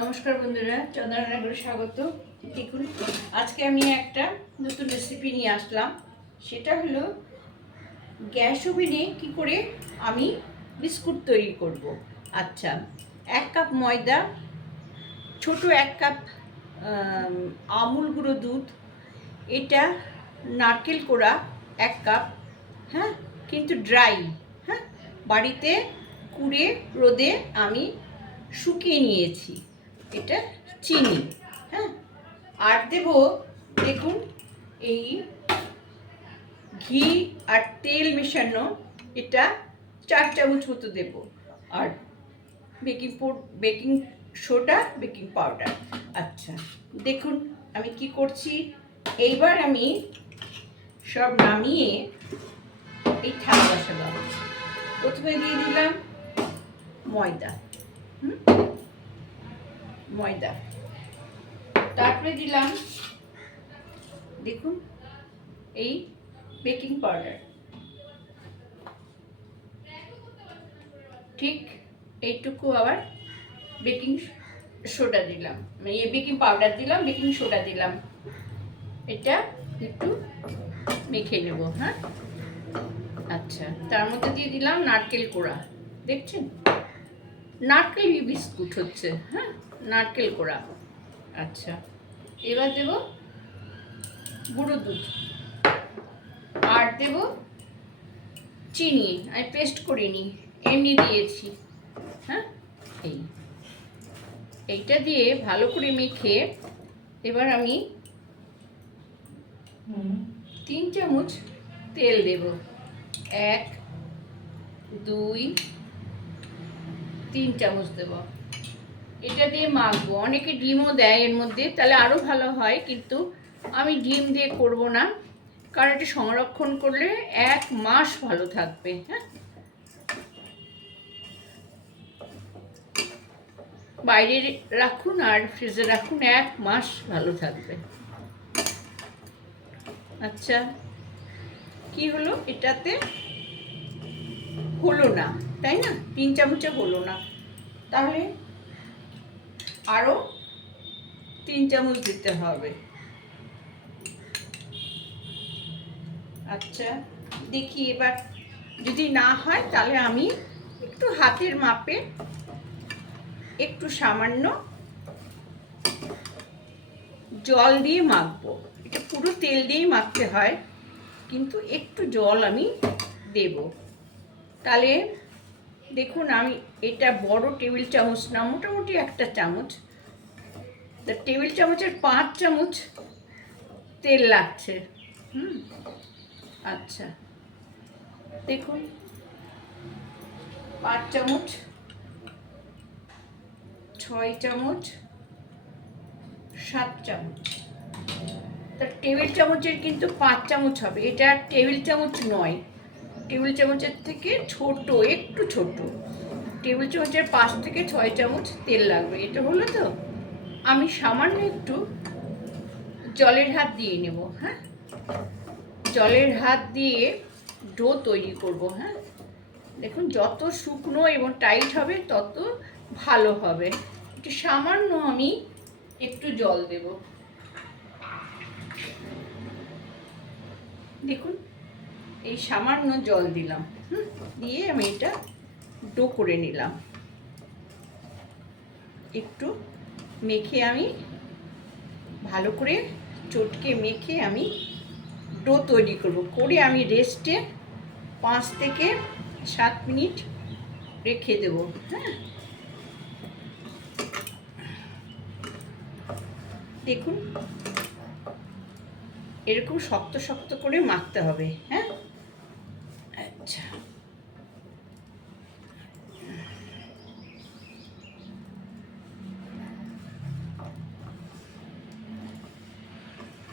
নমস্কার বন্ধুরা, চন্দননগরে স্বাগত। দেখুন, আজকে আমি একটা নতুন রেসিপি নিয়ে আসলাম। সেটা হলো গ্যাস ওভেনে কী করে আমি বিস্কুট তৈরি করব। আচ্ছা, 1 কাপ ময়দা, ছোট 1 কাপ আমুল গুঁড়ো দুধ, এটা নারকেল কোড়া 1 কাপ, হ্যাঁ, কিন্তু ড্রাই, হ্যাঁ, বাড়িতে কুড়ে রোদে আমি শুকিয়ে নিয়েছি। এটা চিনি, হ্যাঁ, আর দেব, দেখুন, এই ঘি আর তেল মেশানো, এটা 4 চামচ মতো দেব। আর বেকিং সোডা, বেকিং পাউডার। আচ্ছা, দেখুন আমি কি করছি। এইবার আমি সব নামিয়ে এই থালা বসালাম। প্রথমে দিয়ে দিলাম ময়দা, ময়দা, তারপরে দিলাম, দেখুন, এই বেকিং পাউডার, ঠিক এইটুকু। আবার বেকিং সোডা দিলাম, মানে বেকিং পাউডার দিলাম, বেকিং সোডা দিলাম। এটা একটু মেখে নেব, হ্যাঁ। আচ্ছা, তার মধ্যে দিয়ে দিলাম নারকেল কোড়া, দেখছেন, নারকেল বিস্কুট হচ্ছে, হ্যাঁ, নারকেল কোড়া। আচ্ছা, এবার দেব গুঁড়ো দুধ, আর দেব চিনি। আমি পেস্ট করিনি, এমনি দিয়েছি, হ্যাঁ। এইটা দিয়ে ভালো করে মেখে এবার আমি 3 চামচ তেল দেব। 1, 2, 3 চামচ দেব। এটা দিয়ে মাখবো। অনেকে ডিমও দেয় এর মধ্যে, তাহলে আরও ভালো হয়, কিন্তু আমি ডিম দিয়ে করব না, কারণ এটা সংরক্ষণ করলে 1 মাস ভালো থাকবে, হ্যাঁ। বাইরে রাখুন আর ফ্রিজে রাখুন, 1 মাস ভালো থাকবে। আচ্ছা, কি হলো, এটাতে হলো না, তাই না? 3 চামচে হলো না, তাহলে আরও 3 চামচ দিতে হবে। আচ্ছা, দেখি এবার যদি না হয় তাহলে আমি একটু হাতের মাপে একটু সামান্য জল দিয়ে মাখবো। এটা পুরো তেল দিয়েই মাখতে হয়, কিন্তু একটু জল আমি দেব। তাহলে দেখুন, আমি এটা বড় টেবিল চামচ না, মোটামুটি 1 চামচ, টেবিল চামচের 5 চামচ তেল লাগছে। আচ্ছা, দেখুন, 5 চামচ, 6 চামচ, 7 চামচ। টেবিল চামচের কিন্তু 5 চামচ হবে, এটা টেবিল চামচ নয়, টেবিল চামচের থেকে ছোট, একটু ছোট। টেবিল চামচের 5 থেকে 6 চামচ তেল লাগবে। এটা হলো তো, আমি সামান্য একটু জলের হাত দিয়ে নেব, হ্যাঁ, জলের হাত দিয়ে ডো তৈরি করব, হ্যাঁ। দেখুন, যত শুকনো এবং টাইট হবে তত ভালো হবে। একটু সামান্য আমি একটু জল দেব, দেখুন, এই সামান্য জল দিলাম, দিয়ে আমি এটা ডো করে নিলাম। একটু মেখে আমি ভালো করে চটকে মেখে আমি ডো তৈরি করব। করে আমি রেস্টে 5 থেকে 7 মিনিট রেখে দেব, হ্যাঁ। দেখুন, এরকম শক্ত শক্ত করে মাখতে হবে, হ্যাঁ। আচ্ছা,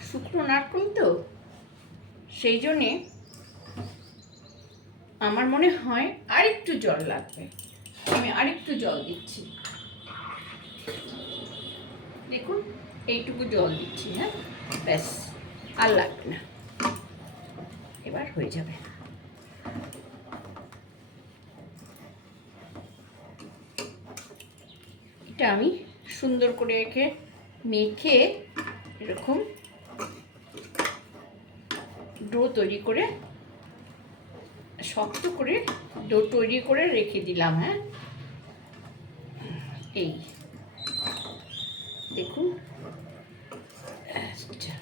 শুকনো নারকেল তো, সেই জন্যে আমার মনে হয় আরেকটু জল লাগবে। আমি আরেকটু জল দিচ্ছি, দেখুন, এইটুকু জল দিচ্ছি, হ্যাঁ, ব্যাস, আর লাগবে না, এবার হয়ে যাবে। এটা আমি সুন্দর করে একে মেখে এরকম ডো তৈরি করে, শক্ত করে ডো তৈরি করে রেখে দিলাম। হ্যাঁ, এই দেখুন। আচ্ছা,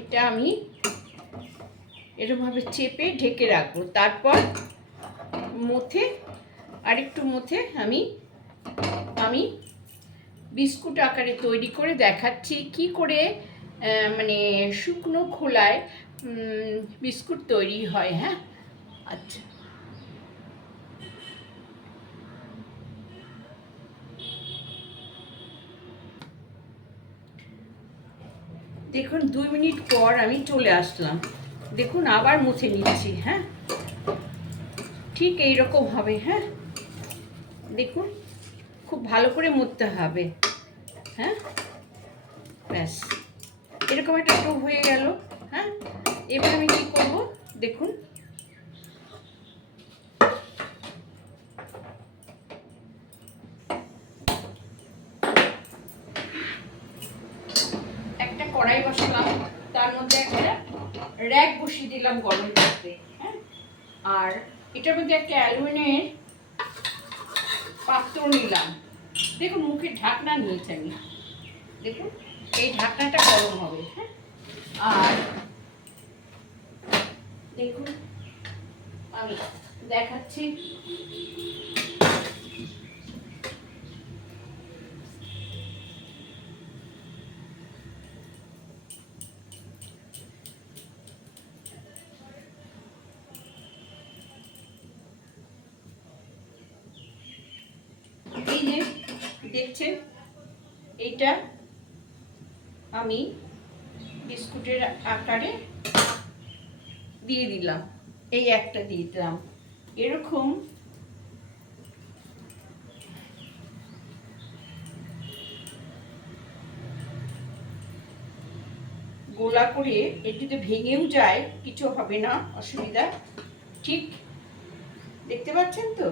এটা আমি এরকমভাবে চেপে ঢেকে রাখবো। তারপর মথে আরেকটু মথে আমি বিস্কুট আকারে তৈরি করে দেখাচ্ছি কি করে মানে শুকনো খোলায় বিস্কুট তৈরি হয়। হ্যাঁ, আচ্ছা, দেখুন 2 মিনিট পর আমি চলে আসলাম। দেখুন আবার মুছে নিচ্ছি। হ্যাঁ, ঠিক এইরকম হবে। হ্যাঁ, দেখুন খুব ভালো করে মুছতে হবে। হ্যাঁ, ব্যাস এরকম একটা ডো হয়ে গেল। হ্যাঁ, এবার আমি কি করব দেখুন, একটা কড়াই বসালাম, তার মধ্যে একটা র‍্যাক বসিয়ে দিলাম গরম করতে। হ্যাঁ, আর এটার মধ্যে একটা অ্যালুমিনিয়ামের পাত্র নিলাম। দেখুন মুখের ঢাকনা নিয়েছি আমি। দেখুন এই ঢাকনাটা গরম হবে। হ্যাঁ, আর দেখুন আমি দেখাচ্ছি। এই যে দেখছেন, এইটা আমি বিস্কুটের আকারে দিয়ে দিলাম। এই একটা দিয়ে দিলাম। এরকম গোলা করে এর যদি ভেঙেও যায় কিছু হবে না, অসুবিধা। ঠিক দেখতে পাচ্ছেন তো?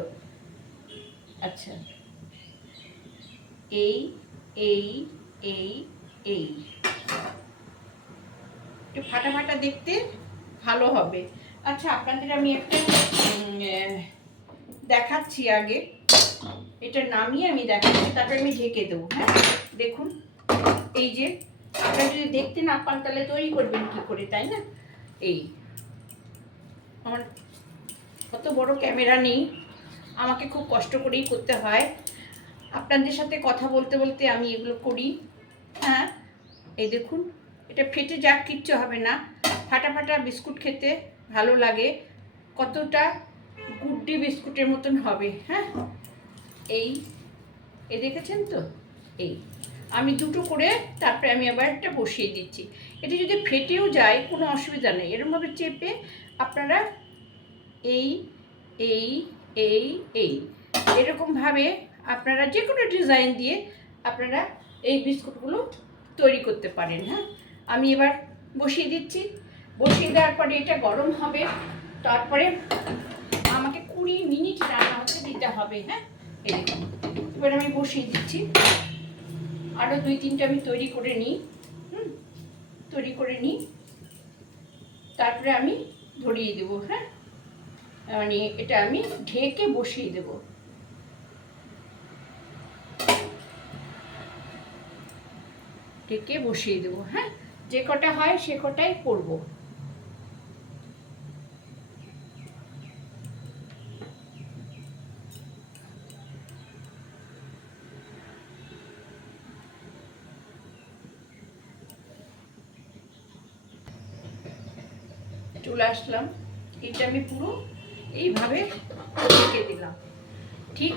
আচ্ছা, এই এই এই এই একটু ফাটা ফাটা দেখতে ভালো হবে। আচ্ছা, আপনাদের আমি একটা দেখাচ্ছি। আগে এটা নামিয়ে আমি দেখাচ্ছি, তারপরে আমি ঢেকে দেবো। হ্যাঁ, দেখুন এই যে আপনারা যদি দেখতে না পান তাহলে তৈরি করবেন কি করে, তাই না? এই আমার অত বড় ক্যামেরা নেই, আমাকে খুব কষ্ট করেই করতে হয়। আপনাদের সাথে কথা বলতে বলতে আমি এগুলো করি। হ্যাঁ, এই দেখুন এটা ফেটে যাক, কিচ্ছু হবে না। ফাটা ফাটা বিস্কুট খেতে ভালো লাগে, কতটা গুড্ডি বিস্কুটের মতন হবে। হ্যাঁ, এই দেখেছেন তো? এই আমি দুটো করে তারপরে আমি আবার একটা বসিয়ে দিচ্ছি। এটা যদি ফেটেও যায় কোনো অসুবিধা নেই। এরকমভাবে চেপে আপনারা এই এই এই এই এরকমভাবে আপনারা যে কোনো ডিজাইন দিয়ে আপনারা এই বিস্কুটগুলো তৈরি করতে পারেন। হ্যাঁ, আমি এবার বসিয়ে দিচ্ছি। বসিয়ে দেওয়ার পরে এটা গরম হবে, তারপরে আমাকে 20 মিনিট রান্না হতে দিতে হবে। হ্যাঁ, এরকম এবার আমি বসিয়ে দিচ্ছি। আরও 2-3টা আমি তৈরি করে নিই। তৈরি করে নিই, তারপরে আমি ধরিয়ে দেবো। হ্যাঁ, মানে এটা আমি ঢেকে বসিয়ে দেব। ঢেকে বসিয়ে দেব। হ্যাঁ, যে কটা হয় সে কটাই করব। চলে আসলাম, এটা আমি পুরো এইভাবে ঢেকে দিলাম। ঠিক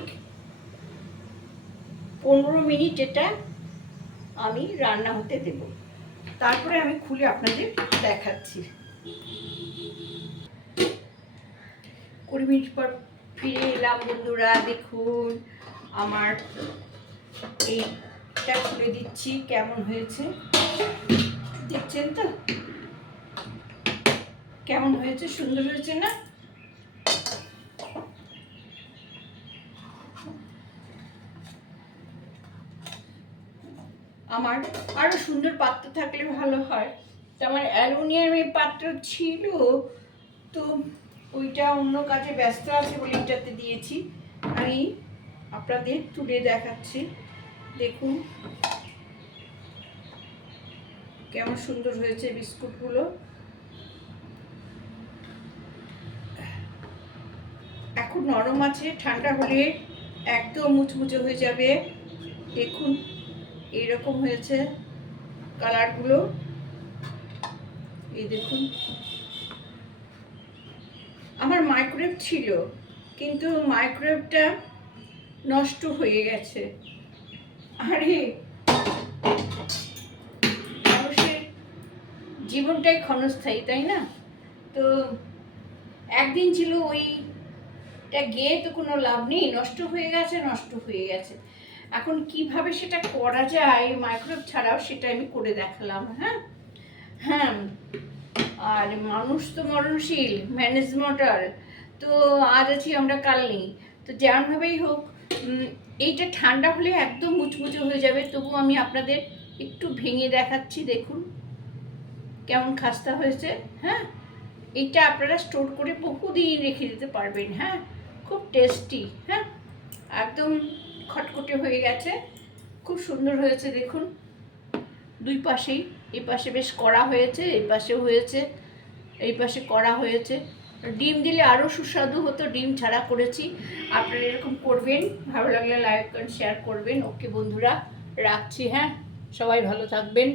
15 মিনিট এটা আমি রান্না হতে দেব, তারপরে আমি খুলে আপনাদের দেখাচ্ছি। 20 মিনিট পর ফিরে এলাম বন্ধুরা। দেখুন আমার এইটা খুলে দিচ্ছি, কেমন হয়েছে দেখছেন তো? কেমন হয়েছে? সুন্দর হয়েছে না? আমার আরও সুন্দর পাত্র থাকলে ভালো হয়। তো আমার অ্যালুমিনিয়ামের পাত্র ছিল, তো ওইটা অন্য কাজে ব্যস্ত আছে বলে এটাতে দিয়েছি। আমি আপনাদের তুলে দেখাচ্ছি, দেখুন কেমন সুন্দর হয়েছে বিস্কুটগুলো। এখন নরম আছে, ঠান্ডা হলে একদম মুচমুচে হয়ে যাবে। দেখুন এইরকম হয়েছে কালারগুলো, এই দেখুন। আমার মাইক্রোওয়েভ ছিল, কিন্তু মাইক্রোওয়েভটা নষ্ট হয়ে গেছে। আরে মানুষের জীবনটাই ক্ষণস্থায়ী, তাই না? তো একদিন ছিল, ওইটা গিয়ে তো কোনো লাভ নেই, নষ্ট হয়ে গেছে, নষ্ট হয়ে গেছে। এখন কিভাবে সেটা করা যায় মাইক্রোওয়েভ ছাড়াও, সেটা আমি করে দেখালাম। হ্যাঁ হ্যাঁ, আর মানুষ তো মরণশীল, ম্যানেজ মর্টাল। তো আজ আছি আমরা, কাল নেই। তো যেমনভাবেই হোক, এইটা ঠান্ডা হলে একদম মুচমুচে হয়ে যাবে। তবু আমি আপনাদের একটু ভেঙে দেখাচ্ছি, দেখুন কেমন খাস্তা হয়েছে। হ্যাঁ, এইটা আপনারা স্টোর করে বহুদিন রেখে দিতে পারবেন। হ্যাঁ, খুব টেস্টি। হ্যাঁ, একদম খটখটে হয়ে গেছে, খুব সুন্দর হয়েছে। দেখুন দুই পাশেই, এই পাশে বেশ কড়া হয়েছে, এই পাশেও হয়েছে, এই পাশে কড়া হয়েছে। ডিম দিলে আরও সুস্বাদু হতো, ডিম ছাড়া করেছি। আপনারা এরকম করবেন, ভালো লাগলে লাইক আর শেয়ার করবেন। ওকে বন্ধুরা, রাখছি। হ্যাঁ, সবাই ভালো থাকবেন।